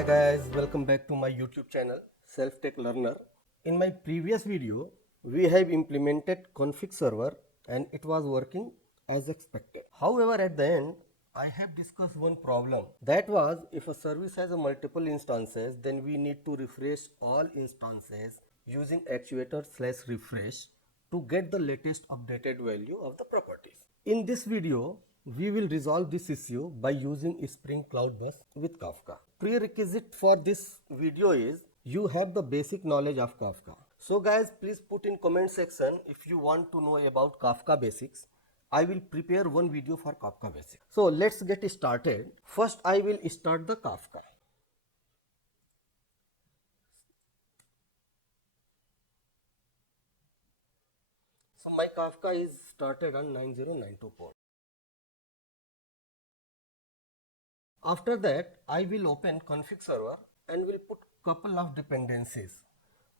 Hi guys, welcome back to my YouTube channel Self Tech Learner. In my previous video, we have implemented config server and it was working as expected. However, at the end, I have discussed one problem. That was if a service has a multiple instances, then we need to refresh all instances using actuator/refresh to get the latest updated value of the properties. In this video, we will resolve this issue by using Spring Cloud Bus with Kafka. Prerequisite for this video is you have the basic knowledge of Kafka. So guys, please put in comment section if you want to know about Kafka basics. I will prepare one video for Kafka basics. So let's get started. First I will start the Kafka. So my Kafka is started on 9092 port. After that, I will open config server and will put couple of dependencies.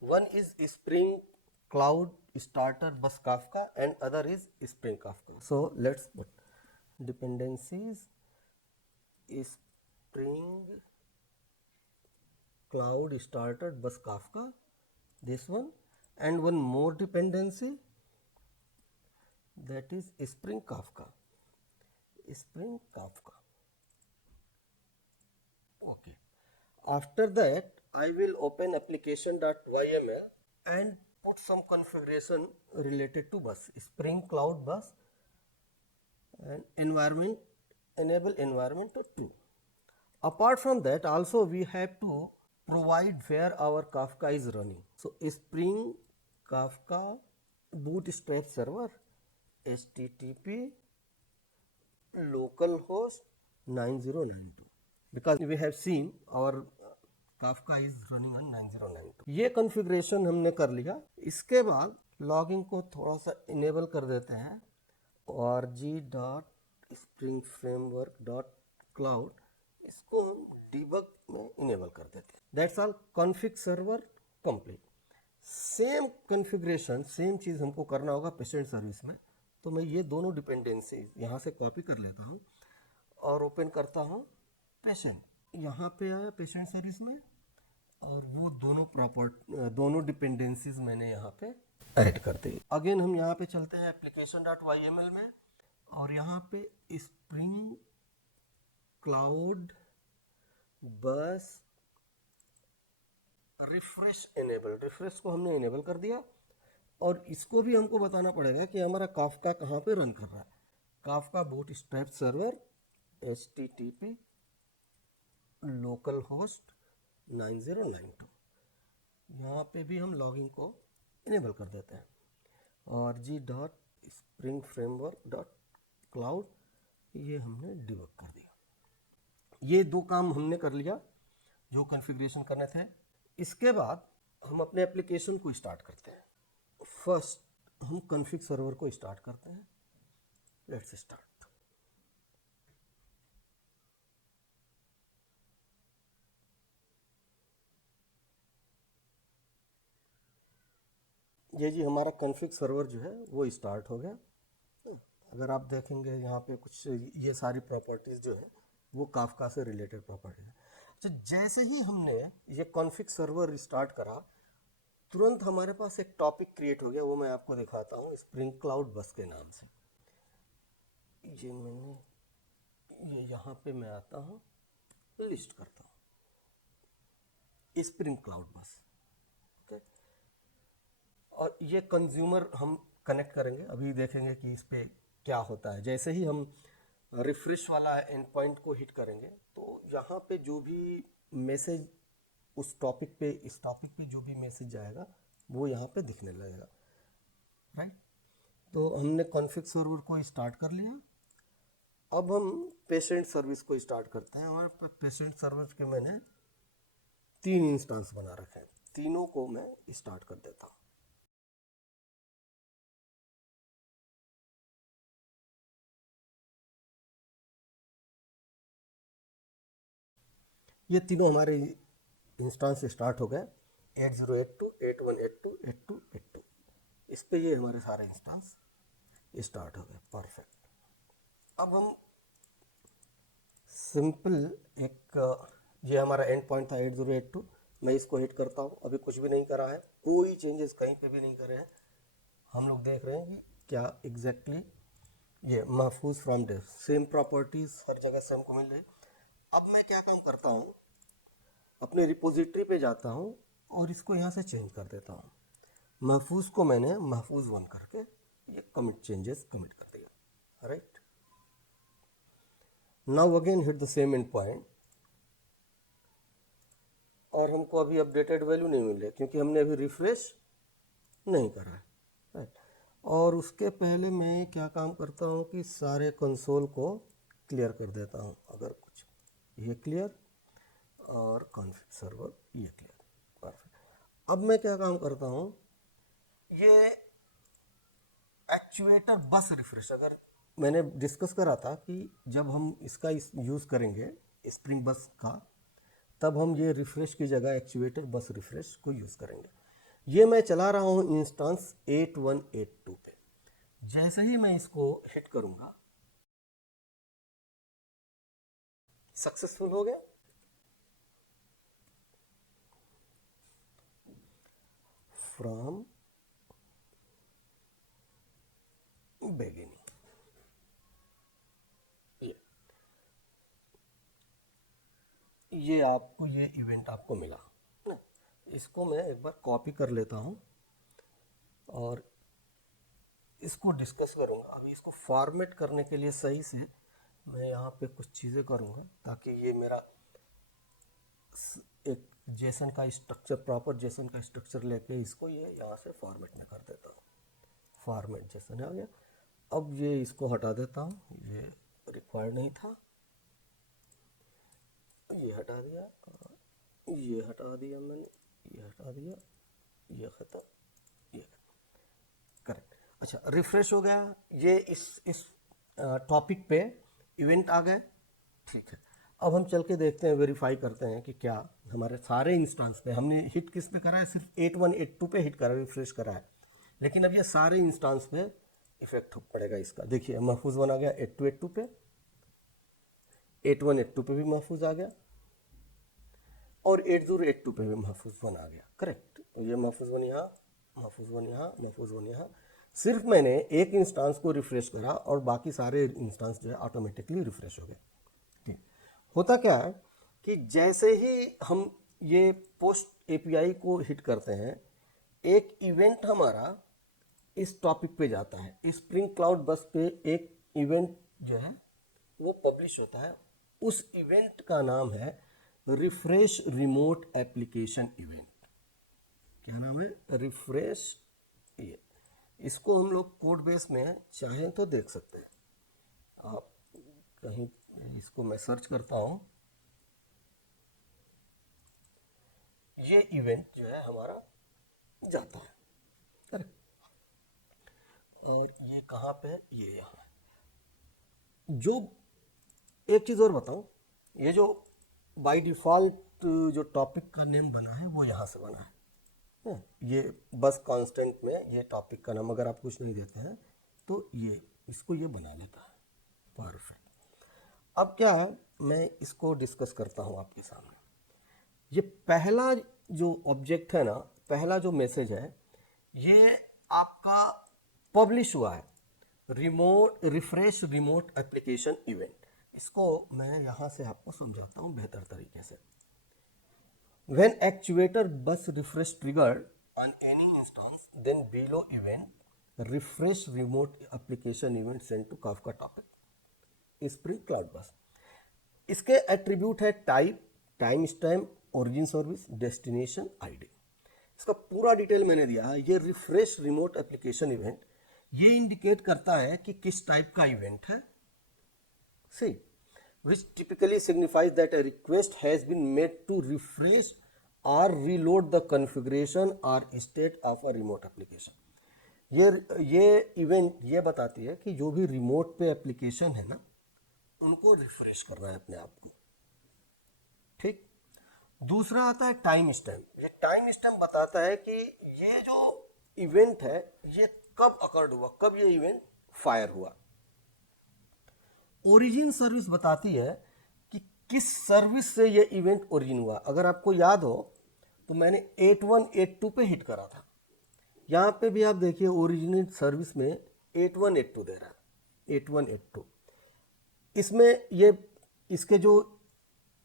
One is Spring Cloud Starter Bus Kafka and other is Spring Kafka. So let's put dependencies Spring Cloud Starter Bus Kafka, this one, and one more dependency, that is Spring Kafka. Spring Kafka. Okay. After that, I will open application.yml and put some configuration related to bus, Spring Cloud Bus and environment, enable environment to true. Apart from that, also we have to provide where our Kafka is running. So Spring Kafka bootstrap server, HTTP localhost 9092, because we have seen our Kafka is running on 9092. ये configuration हमने कर लिया. इसके बाद logging को थोड़ा सा enable कर देते हैं. org.springframework.cloud इसको हम डिबग में इनेबल कर देते हैं. That's all. Config server complete. Same configuration, same चीज़ हमको करना होगा पेशेंट सर्विस में. तो मैं ये दोनों डिपेंडेंसी यहाँ से कॉपी कर लेता हूँ और ओपन करता हूँ पेशेंट. यहाँ पे आया पेशेंट सर्विस में और वो दोनों डिपेंडेंसीज मैंने यहाँ पे ऐड कर दी. अगेन हम यहाँ पे चलते हैं application.yml में और यहाँ पे स्प्रिंग क्लाउड बस रिफ्रेश इनेबल, रिफ्रेश को हमने इनेबल कर दिया. और इसको भी हमको बताना पड़ेगा कि हमारा काफका कहाँ पे रन कर रहा है. Kafka bootstrap server HTTP local host 9092. यहाँ पे भी हम लॉगिंग को इनेबल कर देते हैं. org.springframework.cloud ये हमने डिबग कर दिया. ये दो काम हमने कर लिया जो कॉन्फ़िगरेशन करने थे. इसके बाद हम अपने एप्लीकेशन को स्टार्ट करते हैं. फर्स्ट हम कॉन्फ़िग सर्वर को स्टार्ट करते हैं. Let's start. ये जी हमारा कॉन्फ़िग सर्वर जो है वो स्टार्ट हो गया. अगर आप देखेंगे यहाँ पे कुछ ये सारी प्रॉपर्टीज़ जो है वो काफका से रिलेटेड प्रॉपर्टीज है. तो जैसे ही हमने ये कॉन्फ़िग सर्वर स्टार्ट करा, तुरंत हमारे पास एक टॉपिक क्रिएट हो गया. वो मैं आपको दिखाता हूँ स्प्रिंग क्लाउड बस के नाम से. ये मैंने ये यहाँ पे मैं आता हूँ, लिस्ट करता हूँ स्प्रिंग क्लाउड बस. ओके. और ये कंज्यूमर हम कनेक्ट करेंगे. अभी देखेंगे कि इस पे क्या होता है. जैसे ही हम रिफ्रेश वाला एंड पॉइंट को हिट करेंगे तो यहाँ पे जो भी मैसेज उस टॉपिक पे, इस टॉपिक पे जो भी मैसेज जाएगा वो यहाँ पे दिखने लगेगा. राइट. तो हमने कॉन्फ़िग सर्वर को स्टार्ट कर लिया. अब हम पेशेंट सर्विस को स्टार्ट करते हैं. हमारे पास पेशेंट सर्विस के मैंने 3 इंस्टेंस बना रखे हैं. तीनों को मैं स्टार्ट कर देता हूँ. ये तीनों हमारे इंस्टेंस स्टार्ट हो गए. 8082, 8182, 8282. इस पे ये हमारे सारे इंस्टेंस स्टार्ट हो गए. परफेक्ट. अब हम सिंपल एक ये हमारा एंड पॉइंट था 8082। मैं इसको हिट करता हूँ, अभी कुछ भी नहीं करा है, कोई चेंजेस कहीं पे भी नहीं करे हैं। हम लोग देख रहे हैं कि क्या एग्जैक्टली ये महफूज फ्रॉम डेफ, सेम प्रॉपर्टीज हर जगह सेम को मिल रही। अब मैं क्या काम करता हूँ, अपने रिपोजिटरी पे जाता हूँ और इसको यहाँ से चेंज कर देता हूँ। महफूज को मैंने महफूज 1 करके ये कमिट चेंजेस कमिट कर दिया, right. Now again hit the same and point, और हमको अभी अपडेटेड वैल्यू नहीं मिल रही क्योंकि हमने अभी रिफ्रेश नहीं करा है, राइट। और उसके पहले मैं क्या काम करता हूँ कि सारे कंसोल को क्लियर कर देता हूँ। अगर कुछ ये क्लियर और कॉन्फ़िग सर्वर ये क्लियर, परफेक्ट। अब मैं क्या काम करता हूँ, ये एक्चुएटर बस रिफ्रेश, अगर मैंने डिस्कस करा था कि जब हम इसका यूज़ करेंगे स्प्रिंग बस का, तब हम ये रिफ्रेश की जगह एक्चुएटर बस रिफ्रेश को यूज़ करेंगे। ये मैं चला रहा हूँ इंस्टेंस 8182 पे। जैसे ही मैं इसको हिट करूँगा, सक्सेसफुल हो गया। फ्रॉम बिगिनिंग, ये आपको ये इवेंट आपको मिला। इसको मैं एक बार कॉपी कर लेता हूँ और इसको डिस्कस करूँगा। अभी इसको फॉर्मेट करने के लिए सही से मैं यहाँ पे कुछ चीज़ें करूँगा ताकि ये मेरा एक जेसन का स्ट्रक्चर, प्रॉपर जेसन का स्ट्रक्चर लेके इसको ये यहाँ से फॉर्मेट में कर देता हूँ। फॉर्मेट जेसन आ गया। अब ये इसको हटा देता हूँ, ये रिक्वायर्ड नहीं था, ये हटा दिया, ये हटा दिया मैंने, ये हटा दिया, ये खत्म, ये करेक्ट। अच्छा, रिफ्रेश हो गया, ये इस टॉपिक पे इवेंट आ गए, ठीक है। अब हम चल के देखते हैं, वेरीफाई करते हैं कि क्या हमारे सारे इंस्टेंस पे हमने हिट किस पे करा है, सिर्फ 8182 पे हिट करा, रिफ्रेश करा है, लेकिन अब ये सारे इंस्टेंस पे इफेक्ट पड़ेगा इसका। देखिए महफूज 1 आ गया 8282 पे, 8182 पे भी महफूज आ गया और 8082 पे भी महफूज 1 आ गया, करेक्ट। तो ये महफूज 1 यहाँ, महफूज 1 यहाँ, महफूज 1 यहाँ। सिर्फ मैंने एक इंस्टेंस को रिफ्रेश करा और बाकी सारे इंस्टेंस जो है ऑटोमेटिकली रिफ्रेश हो गए। ठीक, होता क्या है कि जैसे ही हम ये पोस्ट एपीआई को हिट करते हैं, एक इवेंट हमारा इस टॉपिक पे जाता है। स्प्रिंग क्लाउड बस पे एक इवेंट जो है वो पब्लिश होता है। उस इवेंट का नाम है रिफ्रेश रिमोट एप्लीकेशन इवेंट। क्या नाम है? रिफ्रेश। ये इसको हम लोग कोड बेस में चाहें तो देख सकते हैं। आप कहीं इसको मैं सर्च करता हूँ, ये इवेंट जो है हमारा जाता है, करेक्ट। और ये कहाँ पे है? ये यहाँ। जो एक चीज़ और बताऊँ, ये जो बाय डिफ़ॉल्ट जो टॉपिक का नेम बना है वो यहाँ से बना है। ये बस कांस्टेंट में ये टॉपिक का नाम अगर आप कुछ नहीं देते हैं तो ये इसको ये बना लेता है, परफेक्ट। अब क्या है, मैं इसको डिस्कस करता हूँ आपके सामने। ये पहला जो ऑब्जेक्ट है ना, पहला जो मैसेज है, ये आपका पब्लिश हुआ है, remote refresh remote application event. इसको मैं यहाँ से आपको समझाता हूँ बेहतर तरीके से। When actuator bus refresh triggered on any instance, then below event refresh remote application event sent to Kafka topic Spring Cloud Bus। इसके एट्रीब्यूट है type, time stamp, origin service, destination, ID. इसका पूरा डिटेल मैंने दिया है। ये refresh remote application event ये indicate करता है कि किस टाइप का इवेंट है। सी which typically signifies that a request has been made to refresh or reload the configuration or state of a remote application। ये इवेंट ये बताती है कि जो भी रिमोट पे एप्लीकेशन है ना, उनको रिफ्रेश करना है अपने आप को, ठीक। दूसरा आता है टाइम स्टैम्प। ये टाइम स्टैम्प बताता है कि ये जो इवेंट है ये कब अकर्ड हुआ, कब ये इवेंट फायर हुआ। ओरिजिन सर्विस बताती है कि किस सर्विस से ये इवेंट ओरिजिन हुआ। अगर आपको याद हो तो मैंने 8182 पे हिट करा था। यहाँ पे भी आप देखिए ओरिजिनेट सर्विस में 8182 दे रहा है, 8182। इसमें ये इसके जो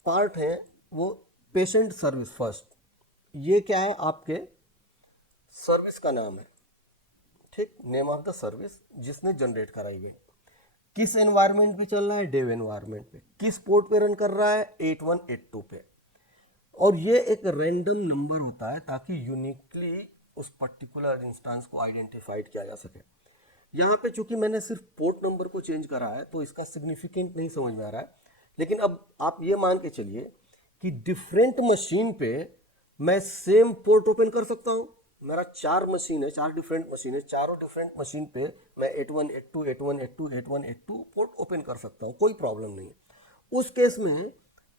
पार्ट हैं वो पेशेंट सर्विस फर्स्ट, ये क्या है आपके सर्विस का नाम है, ठीक, नेम ऑफ द सर्विस जिसने जनरेट कराई हुई। किस एनवायरनमेंट पे चल रहा है, डेव एनवायरनमेंट पे। किस पोर्ट पे रन कर रहा है, 8182 पे। और ये एक रैंडम नंबर होता है ताकि यूनिकली उस पर्टिकुलर इंस्टेंस को आइडेंटिफाइड किया जा सके। यहाँ पे चूंकि मैंने सिर्फ पोर्ट नंबर को चेंज करा है तो इसका सिग्निफिकेंट नहीं समझ में आ रहा है, लेकिन अब आप ये मान के चलिए कि डिफरेंट मशीन पे मैं सेम पोर्ट ओपन कर सकता हूँ। मेरा 4 मशीन है, 4 डिफरेंट मशीन है, चारों डिफरेंट मशीन पे मैं 8182 8182 8182 पोर्ट ओपन कर सकता हूँ, कोई प्रॉब्लम नहीं है। उस केस में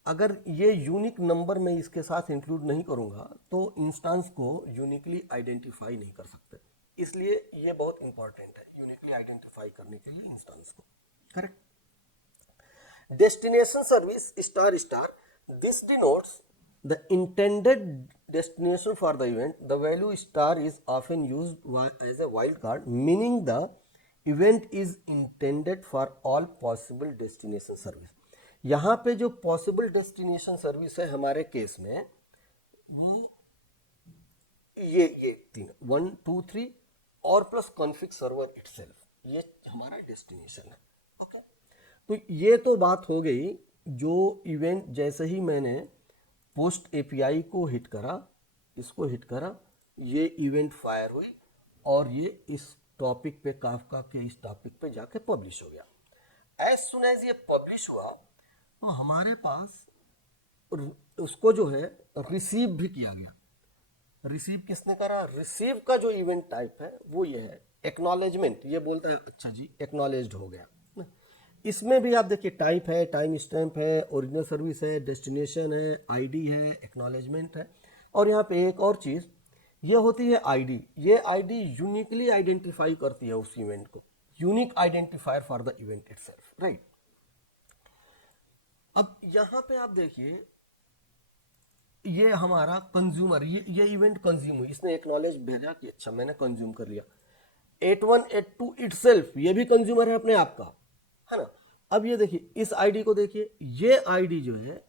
अगर ये यूनिक नंबर मैं इसके साथ इंक्लूड नहीं करूँगा तो इंस्टेंस को यूनिकली आइडेंटिफाई नहीं कर सकते, इसलिए ये बहुत इंपॉर्टेंट है यूनिकली आइडेंटिफाई करने के लिए इंस्टेंस को, correct. Destination service star star, this denotes the intended destination for the event. The value star is often used as a wildcard, meaning the event is intended for all possible destination service. यहाँ पे जो possible destination service है हमारे case में ये 3 1 2 3 और plus config server itself, ये हमारा डेस्टिनेशन है। ओके, तो ये तो बात हो गई जो इवेंट जैसे ही मैंने पोस्ट एपीआई को हिट करा, इसको हिट करा, ये इवेंट फायर हुई और ये इस टॉपिक पे, काफका के इस टॉपिक पे जाके पब्लिश हो गया। एज सुन एज ये पब्लिश हुआ तो हमारे पास उसको जो है रिसीव भी किया गया। रिसीव किसने करा, रिसीव का जो इवेंट टाइप है वो ये है एक्नॉलेजमेंट। ये बोलता है अच्छा जी एक्नॉलेज्ड हो गया। इसमें भी आप देखिए टाइप है, टाइम स्टैम्प है, ओरिजिनल सर्विस है, डेस्टिनेशन है, आईडी है, एक्नॉलेजमेंट है, और यहाँ पे एक और चीज़ ये होती है आईडी। ये आईडी यूनिकली आइडेंटिफाई करती है उस इवेंट को, unique identifier for the event itself, right. अब यहाँ पे आप देखिए ये हमारा कंज्यूमर, ये इवेंट कंज्यूम हुई, इसने एक्नॉलेज भेजा कि अच्छा मैंने कंज्यूम कर लिया। 8182 इटसेल्फ ये भी कंज्यूमर है अपने आप का, है ना। अब ये देखिए इस आईडी को देखिए, ये आईडी जो है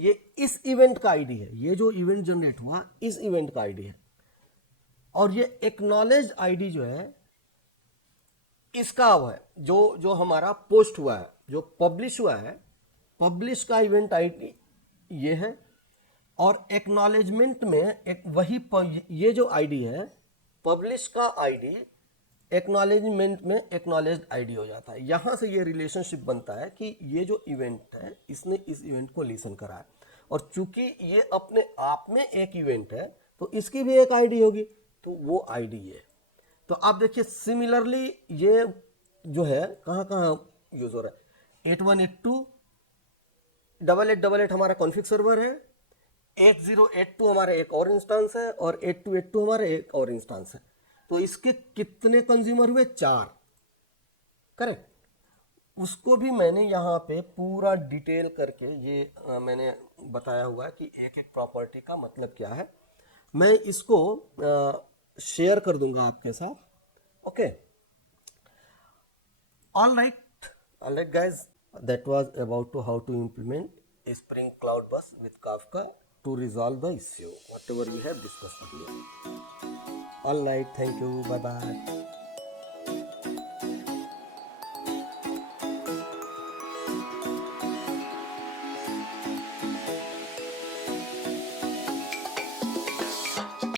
ये इस इवेंट का आईडी है, ये जो इवेंट जनरेट हुआ इस इवेंट का आईडी है, और ये एक्नॉलेज आईडी जो है इसका हुआ है, जो हमारा पोस्ट हुआ है, जो पब्लिश हुआ है, पब्लिश का इवेंट आईडी ये है, और एक्नॉलेजमेंट में एक वही ये जो आईडी है पब्लिश का आईडी एक्नॉलेजमेंट में एक्नॉलेज्ड आईडी हो जाता है। यहां से ये रिलेशनशिप बनता है कि ये जो इवेंट है इसने इस इवेंट को लिसन करा है, और चूंकि ये अपने आप में एक इवेंट है तो इसकी भी एक आईडी होगी, तो वो आईडी है। तो आप देखिए सिमिलरली ये जो है कहाँ कहाँ यूज हो रहा है। 8182 8888 हमारा कॉन्फिग सर्वर है, 8082 हमारा एक और इंस्टेंस है, और 8282 हमारा एक और इंस्टेंस है। तो इसके कितने कंज्यूमर हुए, 4, करेक्ट। उसको भी मैंने यहाँ पे पूरा डिटेल करके ये मैंने बताया हुआ है कि एक एक प्रॉपर्टी का मतलब क्या है। मैं इसको शेयर कर दूंगा आपके साथ, okay. All right guys, that was about to how to implement spring cloud bus with Kafka to resolve the issue whatever we have discussed earlier. All right, thank you, bye bye.